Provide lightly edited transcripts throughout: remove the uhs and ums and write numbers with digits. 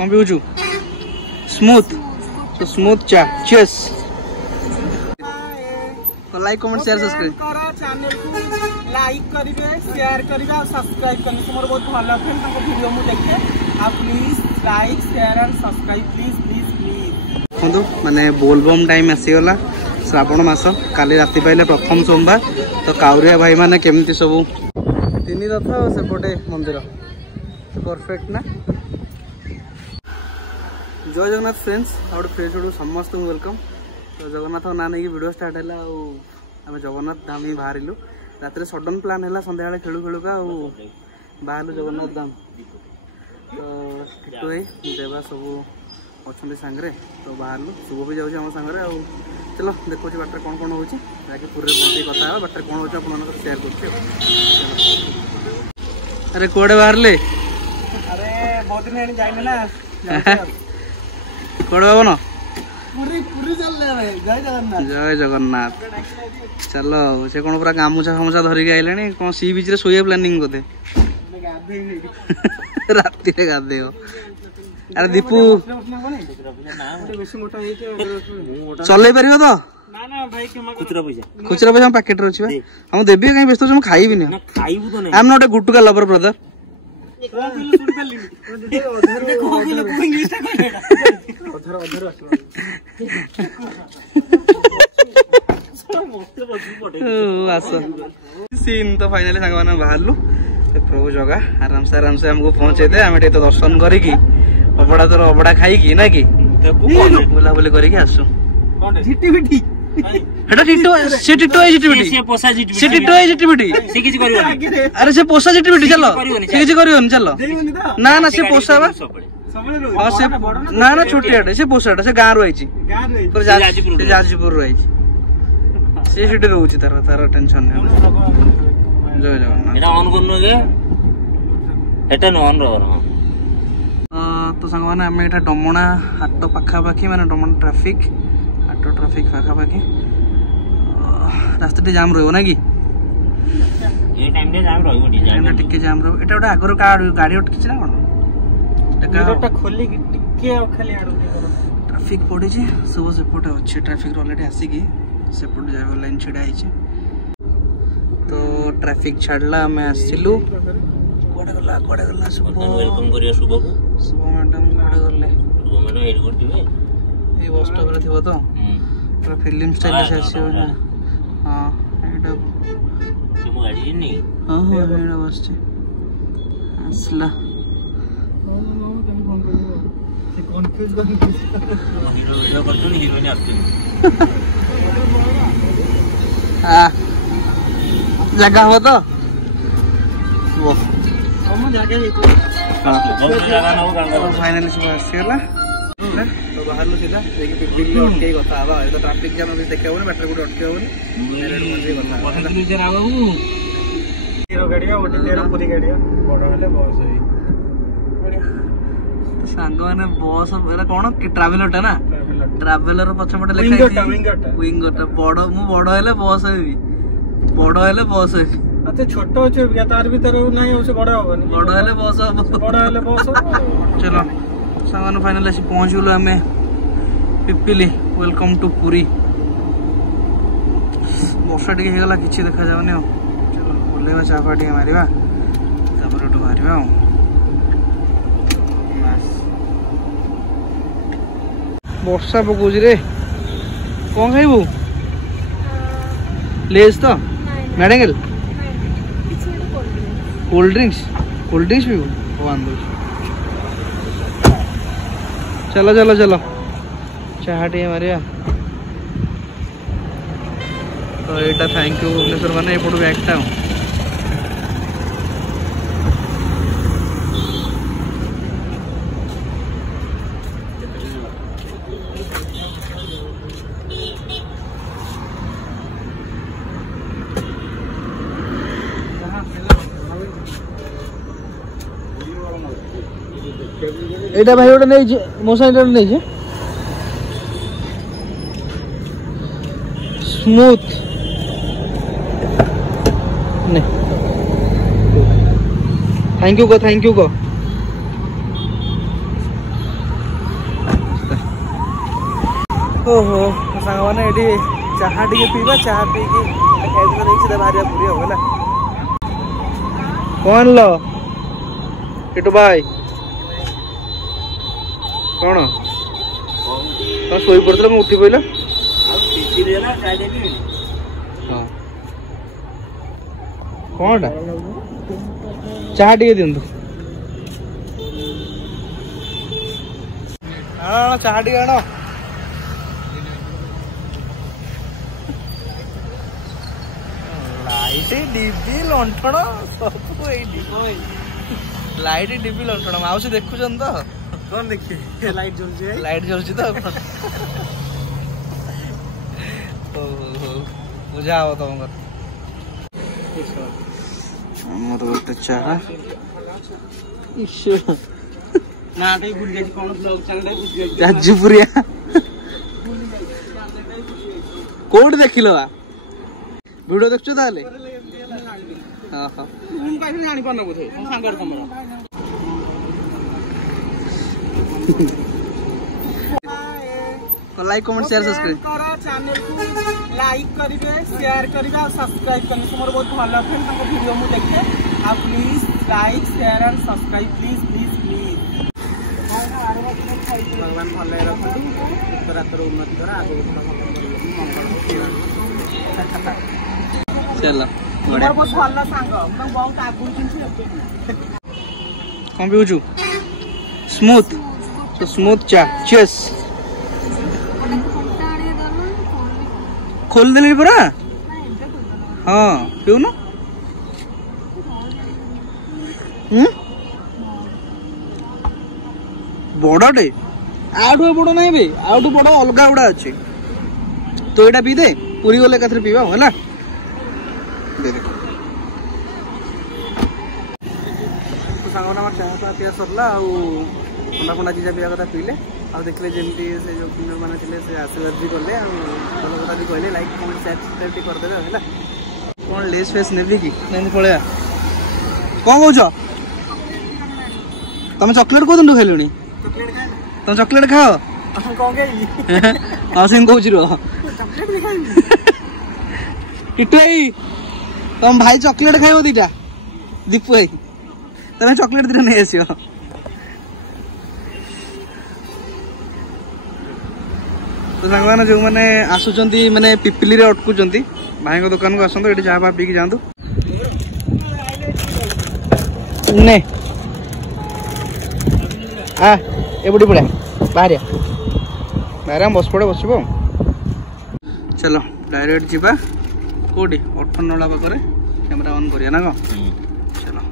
कौन पिउचु स्मूथ तो स्मूथ चा cheers like comment share subscribe करो चैनल को लाइक करिवे शेयर करिवे और सब्सक्राइब करने से मोर बहुत भलो फ्रेंड ताको वीडियो मु देखे आप please like share and subscribe please please please देखो माने बोलबम टाइम आसीगला श्रावण मास काली राति पाइले प्रथम सोमवार तो काउरिया भाई माने केमती सब तीन रथ सेपटे मंदिर परफेक्ट ना जय जगन्नाथ फ्रेंड्स आउट फ्रेंड्स समस्त वेलकम तो जगन्नाथ ना नहीं वीडियो स्टार्ट है आम जगन्नाथ धाम ही बाहर रात सडन प्लान है सन्ध्या खेलु खेलुका बाहर जगन्नाथ धाम तो देवा सब अच्छा सांगे तो बाहर शुभ भी जाऊँ सांगे चलो देखो बाटर कौन कौन हो पूरे पहुंचे कथा बाटर कौन हो शेयर कर अरे कौड़े बाहर ले अरे बहुत दिन जाइए ना कौड़े बाबू न जय जगन्नाथ चलो से कौन पूरा गामुछा फामुछा धरिक आइले कौन सी बीच शोया प्लानिंग बोधे राति गाधे अरे दीपू चल पार तो खुचरा पैसा पैकेट अच्छे हम देवी कहीं व्यस्त हम खाइबी I am not a gutka lover brother scene तो फाइनली सांग मैंने बाहर प्रभु जगह आराम से हमको पहुंचे दे आम तो दर्शन करी अबड़ा तो अबड़ा खाई ना कि बुलाबुली करके आसु अरे से पोसा जिटिबिटी चलो चलो ना ना से पोसा ना ना छोटिया से पोसाटा से गाँव रही जाजपुर रही से रोचे तार टेंशन जय जगन्नाथ तो सांग मैंने आम यहाँ डमणा हाट पाखापाखि माने डमणा ट्राफिक हाट ट्राफिक पाखापाखि रास्ता जाम रहा ना कि टिके जाम रहा गोटे आगर गाड़ी अटकी ना कौन ट्राफिक पड़ी सब सेपटे अच्छे ट्राफिक अलरेडी आसिकी सेपटे जाए लाइन छिड़ा तो ट्राफिक छाड़ला आम आसलु कड़े गला शुभ मैडम कड़े गले ये बस स्टॉप रे थिबो तो पूरा फिल्म स्टाइल से आसी हो हां एटा तुम गाड़ी नहीं हां हां एटा बस असला कंफ्यूज हीरो करतो हीरोइन आते हां जगह हो तो वो फाइनली सब आसगला तो बाहर सीधा अटके कथा तो ट्राफिक जाम देखा हे बैटर गोटे अटके सांग मैंने बस कौन ट्रावेलर ना ट्रावेलर पछपटे लिखा विंगरटा बड़ मु बड़ हेले बस हेबी बड़ हेले बस हेबी अच्छा छोट अच्छे तार भीतर नहीं उसे बड़ा होगा बड़ा हेले बस चलो सामान फाइनल आसी पहुंच गलु आमे पिपिली वेलकम टू पुरी वर्षा टिके हेगला किछि देखा जाउनी चलो बुलेवा चाफा टिके मारिबा तापर ओटो मारिबा वर्षा पकोज रे कौन खाइबू लेस तो मैडेंगल कोल्ड ड्रिंक्स भी चलो चलो चलो चाह टे मारिया तो यहाँ थैंक यू भुवनेश्वर मैंने एपटू बैगटा एटा भाई ओटा नहीं मोसा नहीं स्मूथ नहीं थैंक यू को ओहो सांग मैंने ये चाहा टे पीवा चाहा पी सीधा बाहर पूरी हो गला कौन लो टिटू भाई कौन शोई पड़े उठी पड़ा कौन चाहा टे दिंतु चाहा टे आण लाइट डिबी लंठन सब लाइट डिबी लंठन माउसी देखुन तो कौन देखिए लाइट जलुची तो बुझा हो तुम गोटे चाहा राजपुरिया कोड देखिल वीडियो देखु ताले like comment share subscribe channel को लाइक करिवे शेयर करिवे और सब्सक्राइब करने से मोर बहुत भलो फ्रेंड तक वीडियो मु देखे आप please like share and subscribe please please please भगवान भले रखु रातर उन्नति करा आगे चलो मोर बहुत भलो सांग मैं बहुत आगु चिंची कौन पिउछु स्मूथ तो स्मूथ चा चीयर्स खोल देली पूरा हाँ पिउनु बड़े आठू बड़ ना आठू बड़ अलग गुड़ा अच्छे तो यहाँ पी दे पूरी गले एकाथरे पीवा है सांगना चाहा पिया सरला ठंडा फंडा चीजा पिया कथा पीले आ देखले जमती से जो किनर माने थिले से आशीर्वाद भी करले आ भलो कथा भी कहले लाइक कमेंट शेयर सब्सक्राइब कर देबे हैला कोन लेस फेस नेबी की नहीं पळेया कोन कहउछ तुम चॉकलेट को दंडू खेलुनी चॉकलेट खाए तुम चॉकलेट खाओ कोन गई आ सिंह कहउछ रो चॉकलेट भी खाई टिटू भाई तुम भाई चॉकलेट खाइबो दीटा दीपू भाई तमे चॉकलेट दिरा नहीं आसियो तो सांग मैंने जो मैंने आसुचंती माने पिपिली रे अटकुचंती भाई को दुकान को आसंतो एठी चाहा पी के जांतु ने आ एबडी पड़ा बाहर बाहर हम बस पड़े बसबो चलो डायरेक्ट जीवा कोडी 18 नला पाखरे कैमरा ऑन करिया ना को चलो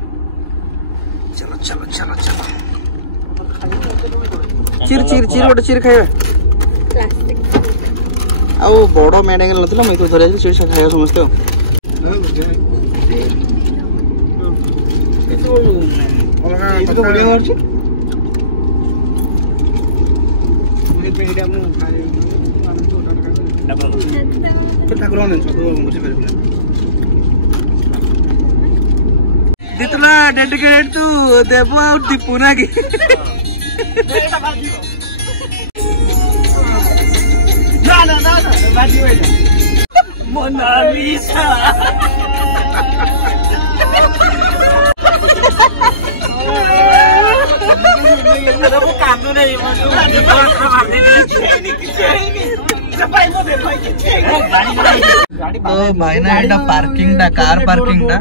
चलो चलो चलो चलो चिर चिर चिर गोटे चिर खाइबा आउ बड़ मेडांगल नथिला मैं तो धरे चिर खाइबा समझते हो ये तो बढ़िया होछि दितला dedicated to Dev out Deepu ना की मोनालिसा कांदू नहीं तो भाई ना एटा पार्किंग दा कार पार्किंग दा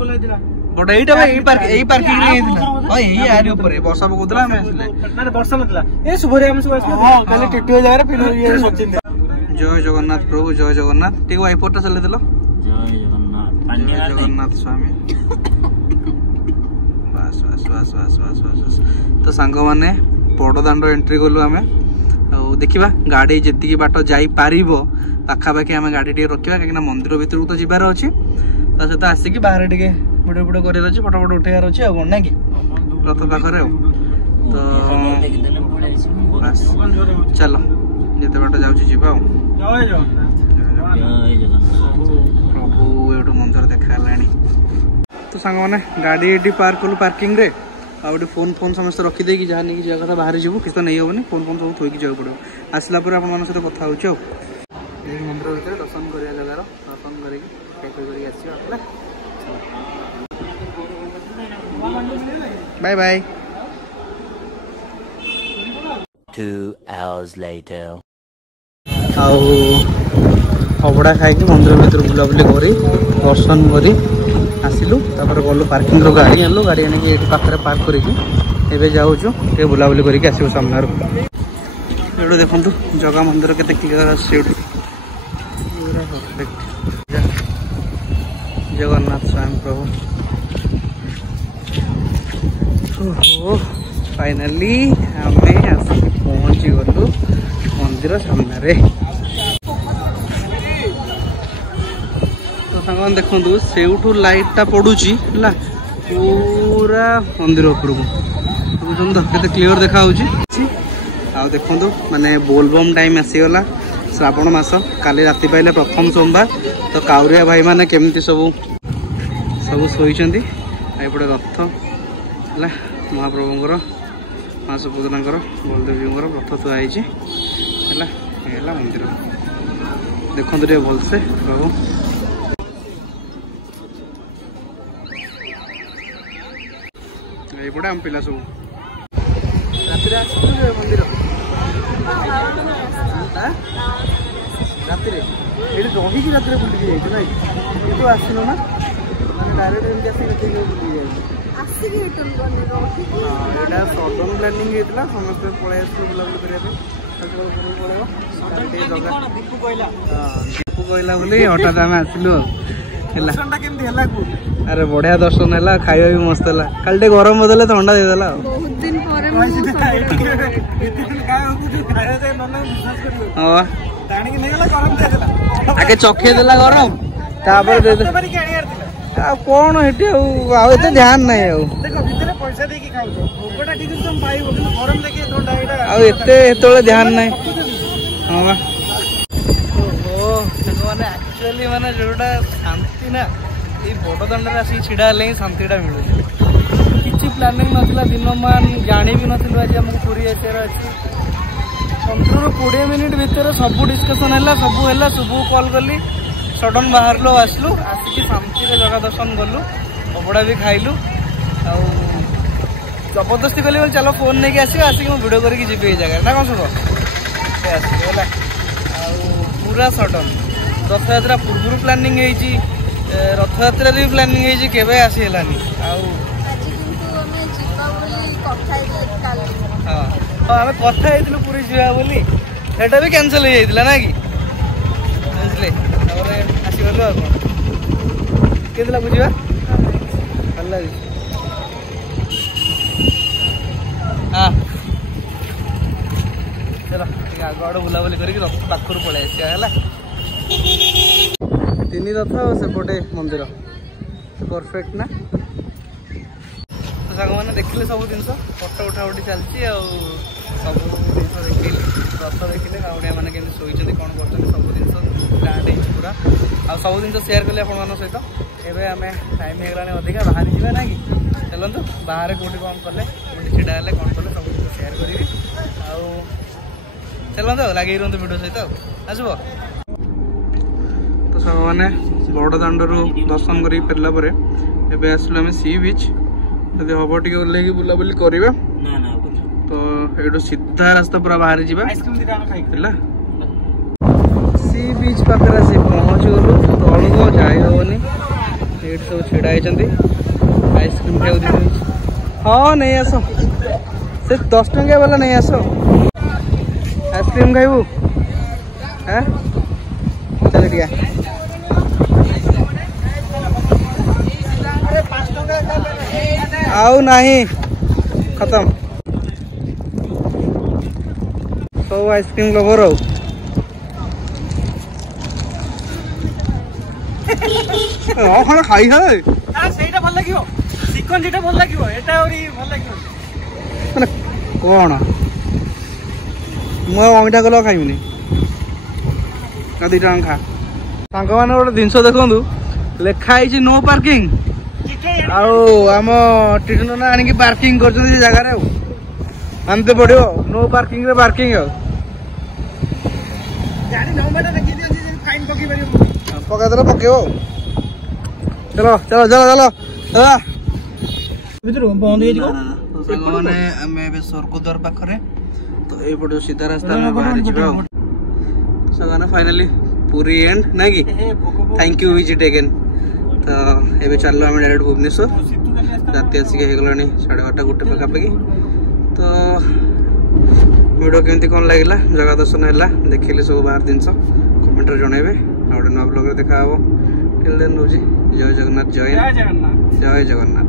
बट एटा भाई एई पार्किंग रे हितला हां एई आरी ऊपर वर्षा बकुदला हम आसले ना वर्षा मतला ए सुबह हम सब आसले हां पहले टिटू जगह रे फिर ये सचिन जय जगन्नाथ प्रभु जय जगन्नाथ ठीक वाइपरटा चले दिलो जय जगन्नाथ स्वामी बस बस बस बस बस बस तो सांग माने बड़ दांड एंट्री कलु आमे देखा गाड़ी जी बाट जापरिबो पाखापाखि आम गाड़ी टे रखा कहीं मंदिर भितर तो जबार अच्छे सहित आसिक बाहर टे भिडियो फिडियो कर फटो फटो उठार अच्छे आ ना कि रथ पाखे तो चलो जिते बाट जाऊँ जीवा प्रभु ये मंदिर देखा तो सांग मैंने गाड़ी ये पार्क कलु पार्किंग रे आउटे फोन फोन समस्त रखीदे जहाँ नहीं जावा कथा बाहर जीवु किसी तो नहीं हेनी फोन फोन सब थोक जावाक पड़ो आसला आप सहित कथा हो मंदिर भीतर दर्शन करिया जगार दर्शन करके बाय बाय 2 hours later अबड़ा खाई मंदिर भीतर बुलाबुली करी दर्शन करी आसिलु गलु पार्किंग रो गाड़ी आनलु गाड़ी आने पाखे पार्क करके जाऊँ बुलाबुली करके आसो सामने ये देखु जगह मंदिर के क्लियर जगन्नाथ स्वयं प्रभु फाइनली आम आसिक पहुँची गलु मंदिर सामने तो सामान देखु से लाइटा पड़ुची पूरा मंदिर उपरको देखते क्लीयर देखा देखु माने बोलबम टाइम आसीगला श्रावण मास काली राति पाइले प्रथम सोमवार तो काउरिया भाई माने केमती सब शोचती एपटे रथ है महाप्रभुंर माँ सुभद्रा बलदेवी रथ थुआई है मंदिर देखते टे भलसे प्रभु ये आम पिला सब मंदिर राति रही राति बुलिक जाए तो आसन ना डायरेक्ट यहाँ सडन प्लानिंग होता समस्त पलि आस बुलाबुली करने दीपू कहला बोली हठात आम आसलु अरे बढ़िया दर्शन है खाଇବା भी मस्त है खाली गरम बदले थंडा देदेला आगे चखे देला गरम कौन एते ध्यान नहीं एते ध्यान नहीं हाँ एक्चुअली माने जोटा शांति ना ये बड़ दंड आसिक छिड़ा ही शांतिटा मिलूँ किसी प्लानिंग नाला दिन मान जानी भी नुँ आज आमको पूरी आसार अच्छे 15-20 मिनिट भितर सब डिस्कसन है सबू है सबू कॉल कली सडन बाहर आसलु आसिक शांति जगह दर्शन कलु अबड़ा भी खाइलु जबरदस्ती कली चलो फोन नहीं आस आसिक भिडियो करके जी जगह ना कौन सब पूरा सडन रथयात्रा पूर्व प्लानिंग रथयात्रा भी प्लानिंग केवे आसी हेलानी आम कथा पूरी जावा बोली सेटा भी कैंसल हो जाता ना कि बुझे आसगलु के बुझा भल लगे हाँ चलो आग आड़ बुलाबुली करके रथ पाखर पलि आसा तीन रथ सेपटे मंदिर परफेक्ट ना साग मैंने देखिले सब जिन फटो उठा उठी चलती सब जिन देखिले रथ देखिले काउड़िया मैंने केमती शोचते कौन कर सब जिन स्टार्ट पूरा आ सब जिन शेयर कले आप सहित एवं आम टाइम होगा अधिका बाहर जावा ना कि चलतु बाहर कौटी कौन कले छिड़ा कौन कले सब जिन शेयर करी चलतु लगे रुहतु वीडियो सहित आसब तो सब मैंने बड़ दाण्डर दर्शन कर फेरला आसलु आम सी बीच जब हम टे ओल्ल बुलाबुली करवा तो ये सीधा रास्ता पूरा बाहर जावा सी बीच पाखे आस पहुँची गलु तलू जाई हेनी ये सब छिड़ा आइसक्रीम खाऊ हाँ नहीं आस से 10 टंकिया वाला नहीं आस आइसक्रीम खाइबू हाँ चल टिया आउ नहीं खत्म सब आइसक्रीम लवर खाना खाई है सेटा भल लागियो चिकन जेटा भल लागियो एटा औरी भल लागियो माने कोन मो अंगटा गलो खाइबनी कदी टांग खा सांग माने गोटे जिनस देखंतु लेखा है नो पार्किंग आम टीचर ना आनिक पार्किंग कर जगार मानते पड़ो नो पार्किंग रे पार्किंग गाड़ी नंबर देखी ପକେଇଦେଲେ ପକେଇବ। ଚलो ଚलो ଚलो ଚलो ବନ୍ଦ ହେଇଯିବ। ସାଙ୍ଗମାନେ ଆମେ ଏବେ ସ୍ୱର୍ଗଦ୍ୱାର ପାଖରେ ତ ଏଇପଟେ ସିଧା ରାସ୍ତା ଆମେ ବାହାରି ଯିବା ଆଉ। ସାଙ୍ଗମାନେ ଫାଇନାଲି ପୁରୀ ଏଣ୍ଡ ନା କି ଥ୍ୟାଙ୍କ ୟୁ ଭିଜିଟ୍ ଏଗେନ୍। ତ ଏବେ ଚାଲିଲୁ ଆମେ ଡାଇରେକ୍ଟ ଭୁବନେଶ୍ୱର। ରାତି ଆସିକି ହେଇଗଲାଣି 12:30 1 ପାଖାପାଖି। ତ ଭିଡ଼ିଓ କେମିତି କ'ଣ ଲାଗିଲା, ଜଗା ଦର୍ଶନ ହେଲା, ଦେଖିଲେ ସବୁ ବାହାର ଜିନିଷ କମେଣ୍ଟରେ ଜଣେଇବେ। ଆଉ ଗୋଟେ ନୂଆ ବ୍ଲଗ୍ରେ ଦେଖା ହେବ। ଟିଲ୍ ଦେନ୍ ରହୁଛି ଜୟ ଜଗନ୍ନାଥ, ଜୟ ଜଗନ୍ନାଥ।